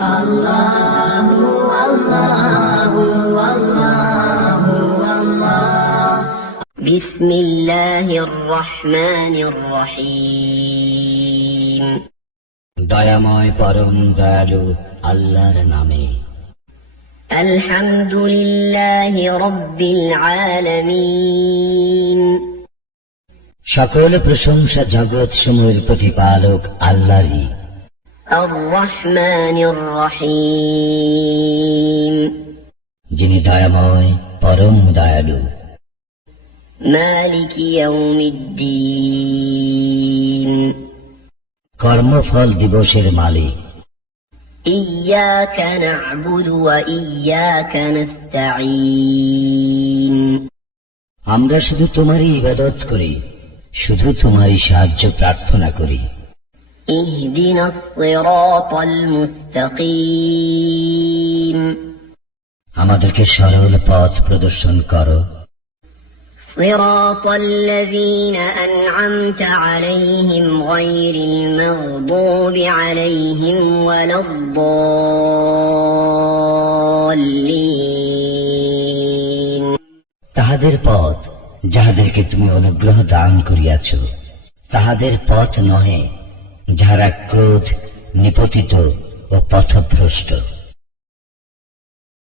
আল্লাহু আল্লাহু আল্লাহু আল্লাহ। বিসমিল্লাহির রহমানির রহিম। দয়াময় পরম দয়ালু আল্লাহর নামে। আলহামদুলিল্লাহি রাব্বিল আলামিন। সকল প্রশংসা জগৎ সমূহের প্রতিপালক আল্লাহরই। আর রহমানির রহিম। যিনি দয়াময় পরম দয়ালু। মালিক ইয়াউমিদ্দিন। কর্মফল দিবসের মালিক। ইয়্যাকা না'বুদু ওয়া ইয়্যাকা নাস্তাঈন। আমরা শুধু তোমারই ইবাদত করি, শুধু তোমারই সাহায্য প্রার্থনা করি। ইহদিনাস সিরাতাল মুস্তাকিম। আমাদেরকে সরল পথ প্রদর্শন করো। সিরাতাল লাযীনা আন'আমতা আলাইহিম গায়রিল মাগদুবি আলাইহিম ওয়ালাদ-দাল্লিন। তাহাদের পথ যাহাদেরকে তুমি অনুগ্রহ দান করিয়াছ, তাহাদের পথ নহে যাহারা ক্রোধ নিপতিত ও পথভ্রষ্ট।